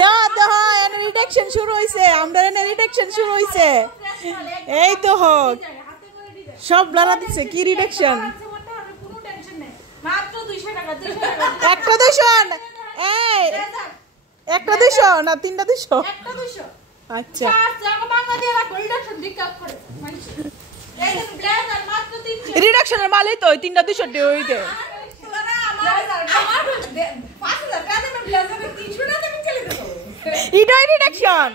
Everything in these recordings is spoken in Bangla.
দাও দাও রিডাকশন শুরু হইছে আমরা রিডাকশন শুরু হইছে এই তো হোক সব লালা দিছে কি রিডাকশন মাত্র 200 টাকা একটা 200 এই একটা 200 না তিনটা 200 একটা 200 আচ্ছা জায়গা বাংলা দিয়ে রাখো রিডাকশন দিকা করে এই যে ব্লেজার মাত্র 300 রিডাকশনের মালই তো তিনটা 200 টাকা হইতে ইডই রিডাকশন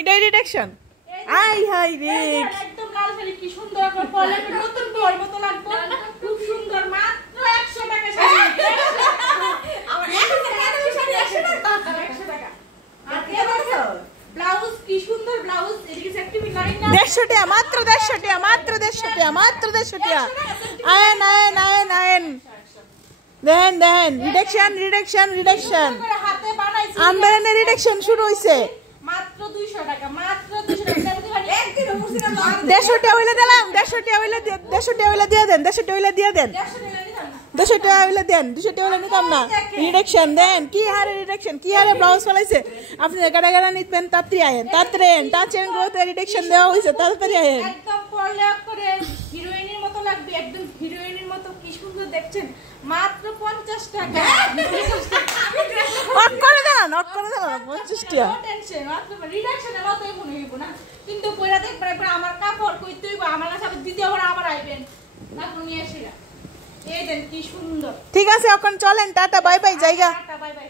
ইডই রিডাকশন আই হাই রে একদম লাল শাড়ি কি সুন্দর করে পরলে নতুন বর মতো লাগবে খুব সুন্দর মাত্র 100 টাকা শাড়ি আমার 100 টাকা আর কি বলছো ব্লাউজ কি সুন্দর ব্লাউজ এদিকে সেফটি লাইন না 150 টাকা মাত্র 150 টাকা মাত্র 150 টাকা মাত্র 150 টাকা আয়ন দেন রিডাকশন হাতে বানাইছি আমরা রিডাকশন শুরু হইছে মাত্র 200 টাকা মাত্র 200 টাকা একদিন মুসিনা 150 টাকা হইলে দিলাম 150 টাকা হইলে 150 টাকা হইলে দিয়ে দেন 150 টাকা হইলে দিয়ে দেন 200 টাকা হইলে দেন 200 টাকা হইলে নিতাম না রিডাকশন দেন কি হারে রিডাকশন কি হারে ব্লাউজ ফলাইছে আপনি গাড়া নিতেন তাড়াতাড়ি আয়েন টাচ এন্ড গ্রোতে রিডাকশন দেওয়া হইছে তাড়াতাড়ি আয়েন একদম পরলে করে হিরোইনের মতো লাগবে একদম হিরোইনের মতো কি সুন্দর দেখছেন মাত্র 50 টাকা অট করে দেন 50 টাকা টেনশন মাত্র রিডাকশনের মতই মনে হইব না কিন্তু কইরা দেখবার একবার আমার কাপড় কইতে হইব আমার কাছে দ্বিতীয়বার আবার আইবেন তারপর নিয়ে আসিরা এই দেন কি সুন্দর ঠিক আছে এখন চলেন টাটা বাই বাই জায়গা টাটা বাই বাই